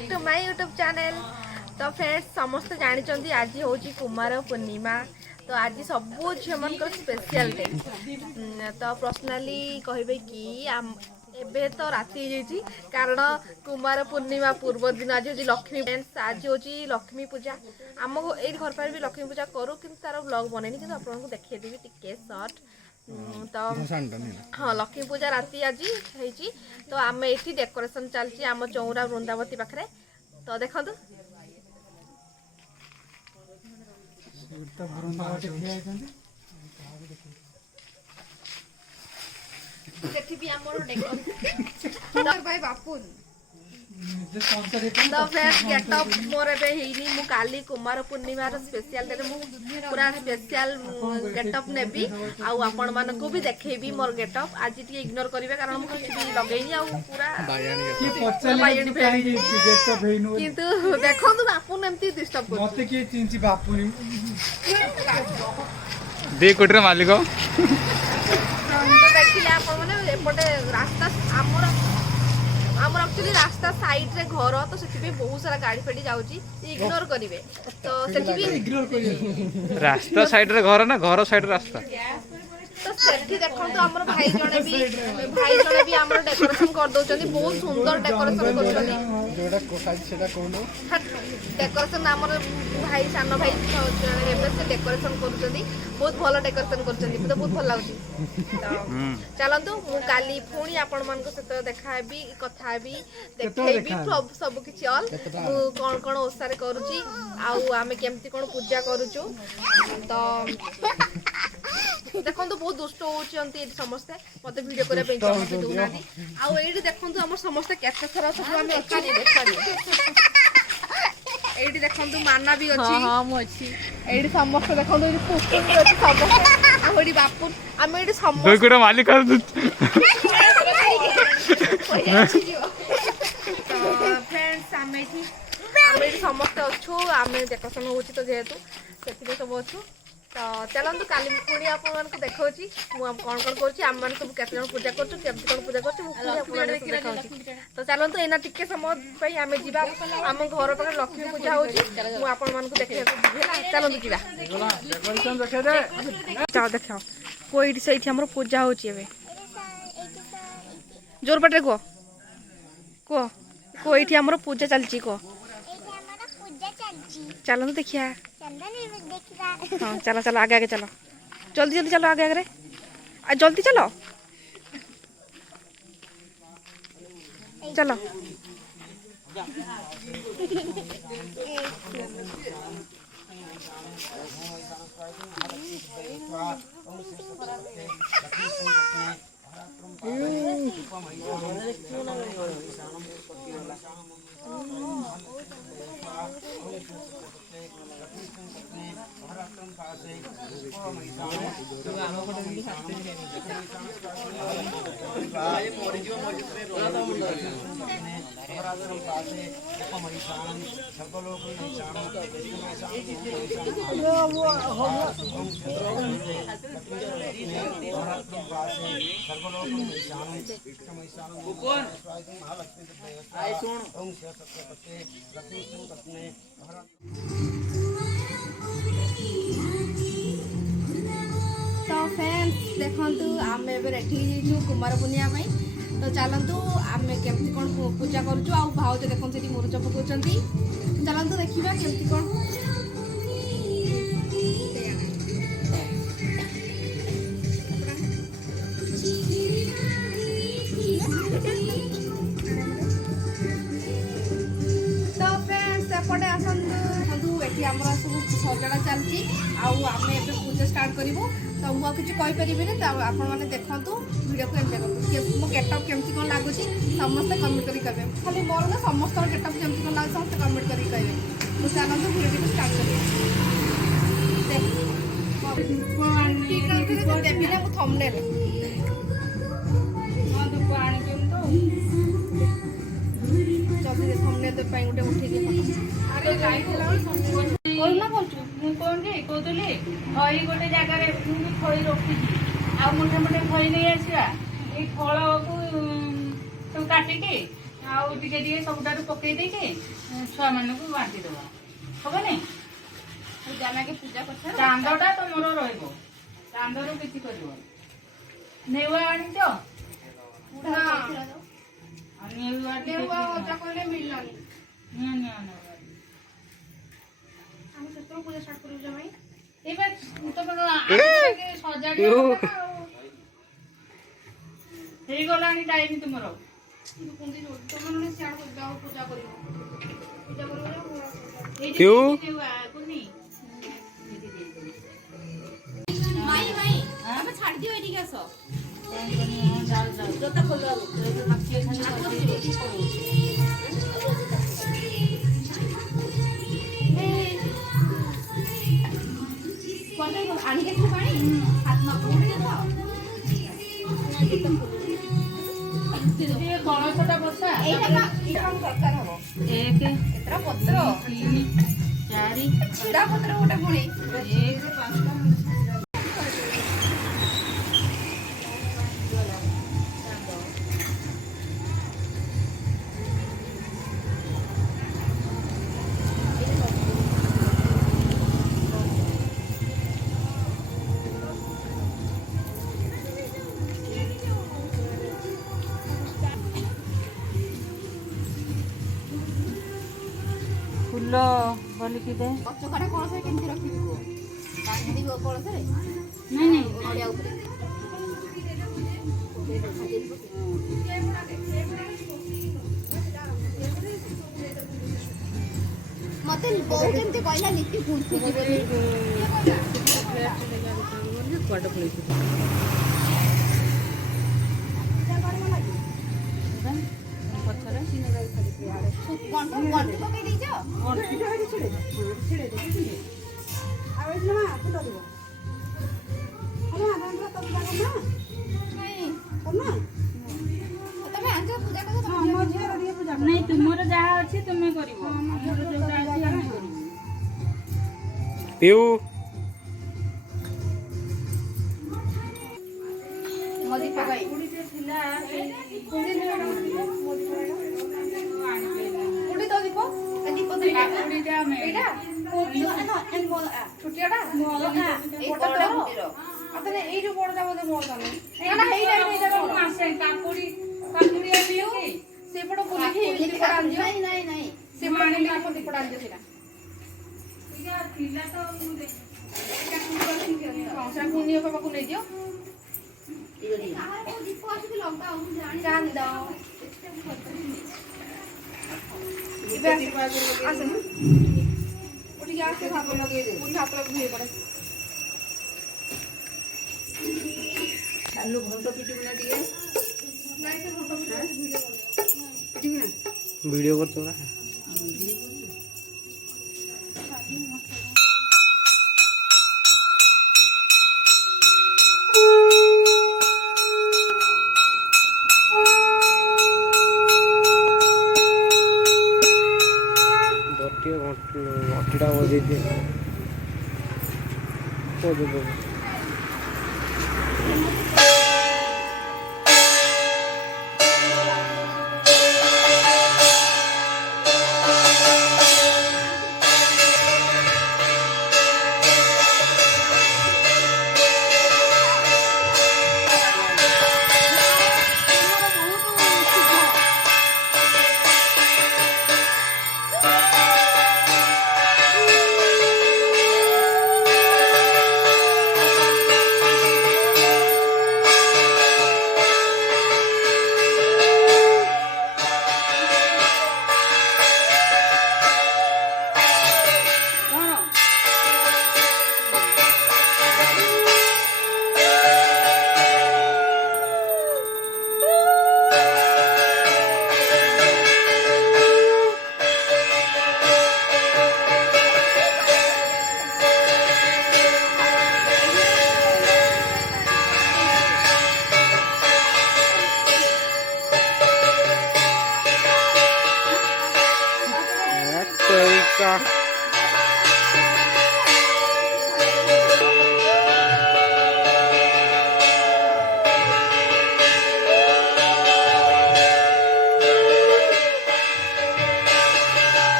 Back to my YouTube channel. तो friends समस्त जानी आज हूँ कुमार पूर्णिमा। तो आज सबू झील मान स्पेशल डे। तो पर्सनाली कहे कि एबे तो राति हो कारण कुमार पूर्णिमा पूर्व दिन आज हूँ लक्ष्मी फ्रेंड्स आज हूँ लक्ष्मी पूजा। आम ये घर पर भी लक्ष्मी पूजा करूँ कि तार ब्लॉग बनैनी कि आपको देखदेवी टिके सर्ट। तो हाँ लक्ष्मी पूजा राति आज है। तो आम ये डेकोरेशन चलती आम चौरा वृंदावती पाखे। तो देखो बापुन तो फ्रेंड्स गेटअप मोर एबे काली कुमार पूर्णिमा स्पेशल डे पूरा स्पेशल गेटअप नेबी आउ आपण मानको भी देखेबी मोर गेटअप। आज टी इग्नोर करिवे कारण मु किछ भी लगेनी आ पूरा बायणी फेरी किंतु देखंतु बापुन एम्ति डिस्टर्ब कर मते के चिंची बापुनी दे कोटरे मालिक देखिले आपण माने एपटे रास्ता आमर एक्चुअली रास्ता साइड रे घर तो से बहुत सारा गाड़ी फेटी जाउची इग्नोर करिवे। तो सेठी भी इग्नोर करिवे रास्ता साइड रे घर ना घर साइड रास्ता। तो सेठी देखंतु हमर भाई जणे भी हमर डेकोरेशन कर दोचंदी बहुत सुंदर डेकोरेशन करछनी जोडा कोसाई सेटा कोनो डेकोरेशन हमर भाई सानो भाई एबे से डेकोरेशन करछनी बहुत भलो डेकोरेशन करछनी तो बहुत भल लागुची। तो चलंतु मु काली पुणी आपण मान को सेत देखाबी कथाबी देखैबी सब किछि ऑल कोन कोन ओसारे करूची आउ आमे केमती कोन पूजा करूचू। तो देखो बहुत दुष्ट होती समस्ते मत वीडियो करने दौना आउ ये देखो आम समस्ते केते थर सब आम एकानी ये देखो माना भी अच्छी ये समस्त देखो समस्त बापू आम ये समस्त मालिक फ्रेंड्स आम ये समस्ते अच्छु आम डेकोरेशन हो तो जेहेतु से सब अच्छु। तो चलते काली पुणी आपको देखा कौन कौन कर आम मान सब केत पूजा कर पूजा कर। तो चलते एना टिके समय आम जा आम घर पाखे लक्ष्मी पूजा हो देखा चलते जाओ देख कोई से पूजा हो जोर पटे कह कह कोई आम पूजा चलती कह चलो देखिया हाँ चलो चलो आगे आगे चलो जल्दी जल्दी चलो आगे आगे जल्दी चलो चलो तो फ्रेंड्स देखंतु आम एबे रेडी हो कुमार पूर्णिमा। तो चलतु आम केमती कौन पूजा करूँ आ भाउज देखो से मुरुज पकाउं चलतु देखा केमती कौन तो फ्रेंड्स एपटे आसतु ये आम सब सजड़ा चलती आम ए पूजा स्टार्ट करूँ। तो मुझे किसी कहीपरि तो आपने देखु वीडियो को एंजॉय करूँ मो गेटअप केमती कौन लगुच समस्त कमेंट करेंगे खाली मोर ना समस्त गेटअप केमती कौन लगे समस्त कमेंट करेंगे कहे तो चलते वीडियो को स्टार्ट करें देवी ना थंबनेल जल्दी थंबनेल गोटे उठे खई गोटे जगार खई रखी आ मुठे मुठे खई नहीं आसवा ये फल को सब काटिकी ଆଉ ଟିକେ ଟିକେ ସବୁଠାରୁ ପକେଇ ଦେଇକି ଛୁଆମାନଙ୍କୁ ବାଣ୍ଟି ଦେବା ହବନି। ପୂଜା କରିସାର ଚାନ୍ଦଟା ତମର ରହିବ, ଚାନ୍ଦରୁ କିଛି କରିବ। ନେଉଆ ଆଣିଛ? ନେଉଆ କହିଲେ ମିଳିଲାନି। ନିଅ ନିଅ ନେଉଆ। ଆମେ ସେତେବେଳେ ପୂଜା ଷ୍ଟାର୍ଟ କରିବୁ ଜମାଇ। ଏବେ ତମେ ସଜାଡ଼ିବା କଥା ନା ଆଉ। ହେଇଗଲାଣି ଟାଇମ୍ ତୁମର। ପୂଜା କରିବ क्यों? ଛାଡି ଦିଅ ଏଠିକି ଆସ। ଆଣିକି ପାଣି ହାତ କଳସଟା ବସା। ଏଇଟା ଦରକାର ହବ। 1 କେତେଟା ପତ୍ର 3 4 ଛିଡା ପତ୍ର ଗୋଟେ ପୁଣି 1 5ଟା। ଫୁଲ ବୋଲିକି ଦେ। ପଛକଟା କଳସରେ କେମିତି ରଖିବି କୁହ? ପାଣି দিব କଳସରେ ନାଇଁ ନଡ଼ିଆ ଉପରେ। ମତେ ବୋଉ କେମିତି କହିଲା ନୀତି ଗୁନ୍ଥୁଛି ବୋଲି। ପଛରେ ଗଣ୍ଠି ପକେଇ ଦେଇଛ? ତମେ ଆଣିଛ ପୂଜା କର। ନାଇଁ ତୁମର ଯାହା ଅଛି ତୁମେ କରିବ, ଆମର ଯୋଉଟା ଅଛି ଆମେ କରିବୁ। ପିଉ ମୋଦି ପକାଇ ଥିଲା କୁଡ଼ି ତ ଦୀପ ଦୀପ ଦୁଇଟା କାକୁଡ଼ିଟା ଏଇଟା ଛୋଟିଆଟା ଏଇ ଯୋଉ ବଡଟା ବୋଧେ ମୋର ତମେ ମାସେ କାକୁଡ଼ି ଆଣିବି ସେପଟ ବୁଲିକି ନାଇଁ ସେପଟ ଦୀପଟା ଆଣିଦିଅ ସେଇଟା। ଥିଲା ତ ସେଟା ପୁଣି ପାଖକୁ ନେଇଦିଅ। ଚାନ୍ଦ ଆସେ ଟିକେ ଆସେ ଭାତ ଲଗେଇଦେ ହାତ ଧୋଇ ପଡେ। ଆଲୁ ଘଣ୍ଟ ପିଟିବୁ ନା ଟିକେ। वीडियो करतो ना। घंटीटा बजे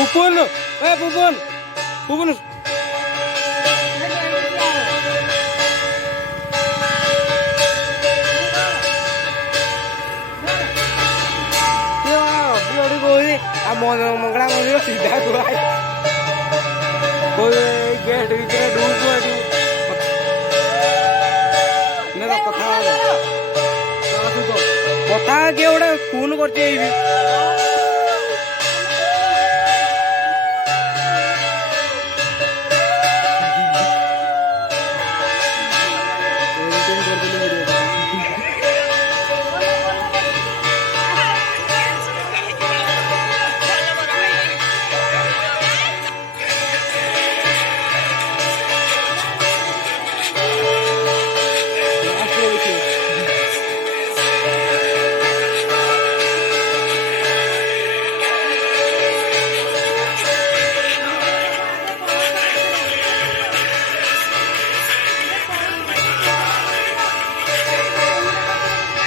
पुपुन ए पुपुन पुपुन मंगला मंदिर सीधा गेट भितर कथा किए गोटे फोन कर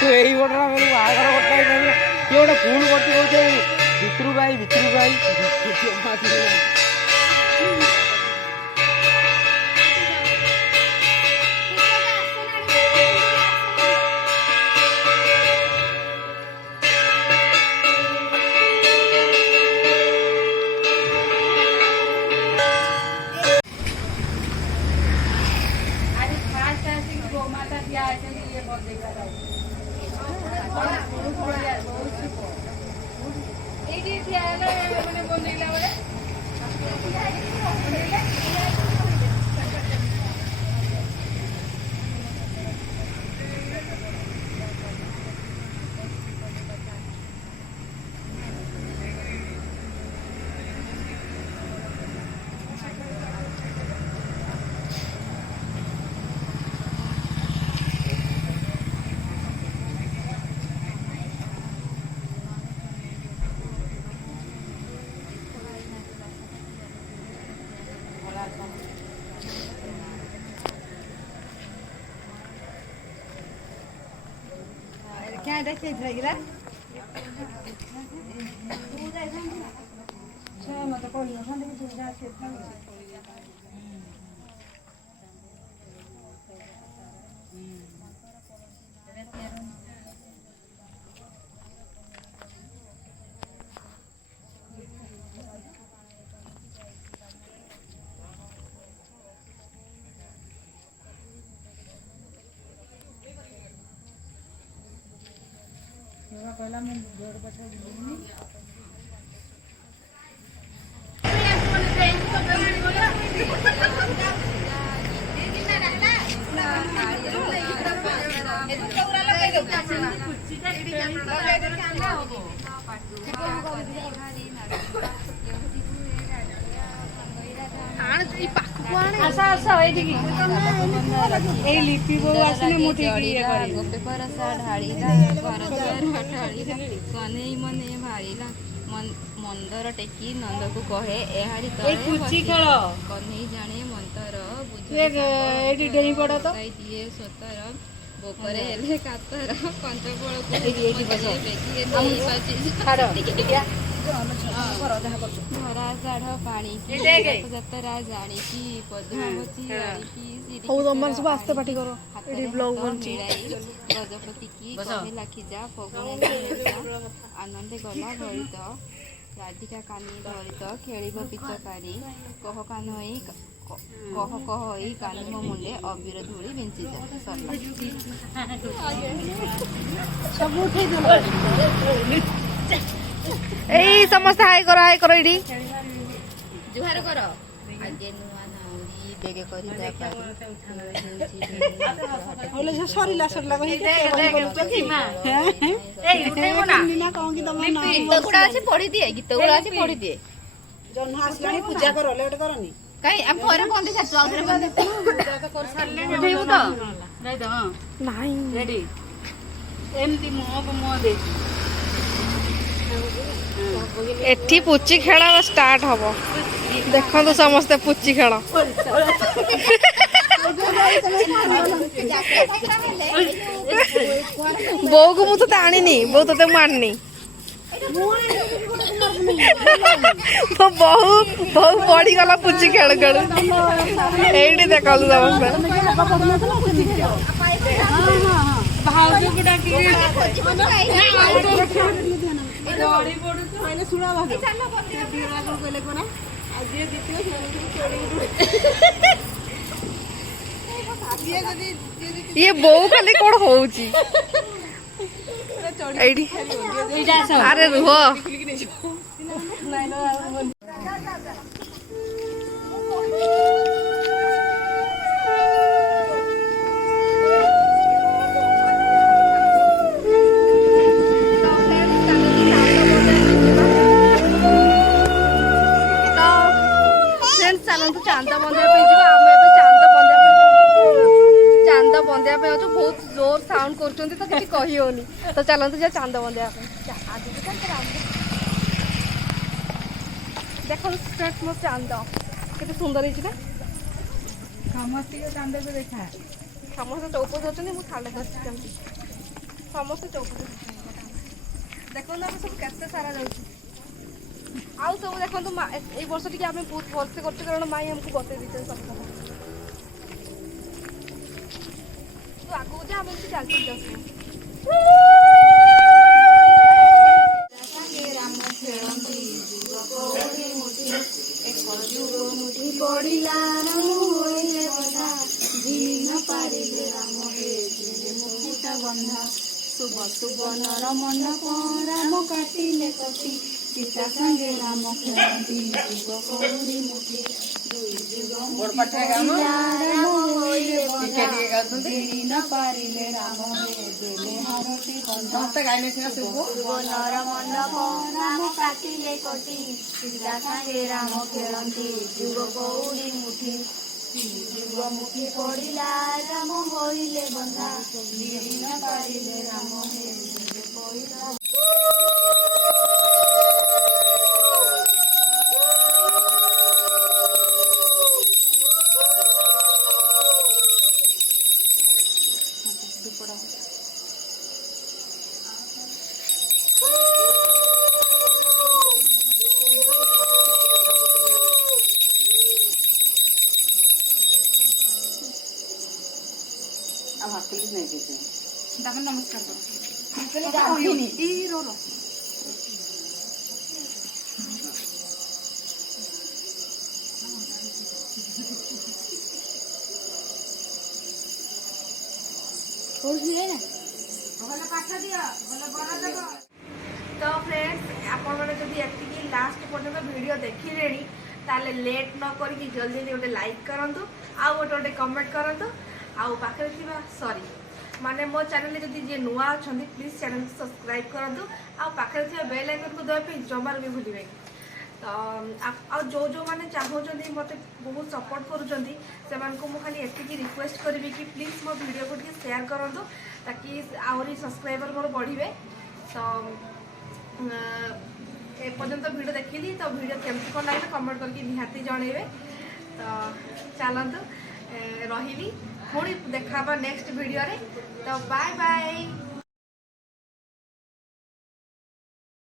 यही गोटे बाहर गोटे किए गोटे फोन करते भितर भाई क्या देखिए गिरा मत कोई पहला मैं जोड़ बचा लिपि बो आसने मुठी गोपे परसा ढाळीला घरद्वार हटाळीला कन्हई मने भारीला मंदर टेकी नंद को कहे एहारी कन्हई जाने मंतर बुझे दिए सोतर बोकरे हेले कातर पंचफल धरा साढ़ पानी जतरा जानी पद्मावती गजपति की लाखी जा फगुणी आनंदे गला भरित राधिका कानी धरित खेल पिचकारी कह कानई कह कानी मो मुंडे अबीर धूली बिंची एई समस्त हाय करो इडी जुहार कर आजे नुआ नाउरी बेगे करी जा ओले सरीला सरला कहि ए उठेबो ना निना कहूं कि तम नाम गीत गुड़ा আছে পড়ি দিয়ে गीत गुड़ा আছে पढ़ी दिए जन्म आसलानी पूजा करो लेट करनी कहीं हम घरे बंद छाछ आउरे बंद पूजा तो कर सारले उठेबो तो नहीं तो हां नहीं रेडी एमती मुह दे एठी पुची खेल स्टार्ट हम देखो समस्ते पुची खेल बो को मुझे ताणी बो तो मारनी ମୋ ବୋହୁ ବୋହୁ ପଡ଼ିଗଲା ପୁଚି ଖେଳୁ ଖେଳୁ ଏଇଠି ଦେଖନ୍ତୁ ସମସ୍ତେ ଭାଉଜକୁ ଡାକିକି ଇଏ ବୋଉ ଖାଲି କଣ ହଉଛି ଏଇଠି ଆରେ ରୁହ ଚାଲନ୍ତୁ ଚାନ୍ଦ ବନ୍ଦେଇବା ପାଇଁ ଯିବା ଆମେ ଏବେ ଚାନ୍ଦ ବନ୍ଦେଇବା ପାଇଁ ଅଛୁ ବହୁତ ଜୋର ସାଉଣ୍ଡ କରୁଛନ୍ତି ତ କିଛି କହି ହଉନି ତ ଚାଲନ୍ତୁ ଯିବା ଚାନ୍ଦ ବନ୍ଦେଇବା ପାଇଁ ଦେଖନ୍ତୁ ମୋ ଚାନ୍ଦ କେତେ ସୁନ୍ଦର ହେଇଛି ନା ସମସ୍ତିଙ୍କ ଚାନ୍ଦକୁ ଦେଖା ସମସ୍ତେ ଚୌପଟ ଅଛନ୍ତି ମୁଁ ଥାଳି ଧରିଛି ସେମିତି ସମସ୍ତେ ଚୌପଟ ଦେଖନ୍ତୁ ଆମେ ସବୁ କେତେ ସାରା ଯାଉଛି ଆଉ ସବୁ ଦେଖନ୍ତୁ ଏଇ ବର୍ଷ ଟିକେ ଆମେ ବହୁତ ଭଲସେ କରୁଛୁ କାରଣ ମାଇଁ ଆମକୁ ବତେଇ ଦେଇଛନ୍ତି ସବୁ କଥା ତୁ ଆଗକୁ ଯା ଆମେ ଏମିତି ଚାଲିକି ଯାଉଛୁ शुभ शुभ नर मंडप राम काटिले कटी सीता संगे राम खेलती जुग कौरी मुठी दुई जुग न पारिले राम हे देले हरती शुभ नर मंडप राम काटिले कटी सीता संगे राम खेलती जुग कौरी मुठी जुग मुठी पड़िला राम होइले बंधा न पारिले राम हे देले नमस्कार तो फ्रेंड्स आपण मैंने जब एति लास्ट पर्यटन वीडियो देखिले ताले लेट न करके जल्दी गोटे लाइक करंतु आ गोटे कमेंट करंतु आ पाखे सॉरी माने मो चैनल जब जी नुआ अच्छा प्लीज चैनल को सब्सक्राइब करंतु आ पाखे बेल आइकन को दबाई जमार भी भूलिए तो आ जो मैंने चाहते मत बहुत सपोर्ट करुँच खाली एति रिक्वेस्ट करी कि प्लीज मो वीडियो को शेयर करूँ ताकि आहरी सब्सक्राइबर मोर बढ़े तो एपर्यंत वीडियो देखिली तो वीडियो केमती कौन लगे कमेंट करके निहाती जनइबे तो चलतु रही पुणी देखा नेक्स्ट वीडियो रे तो बाय बाय।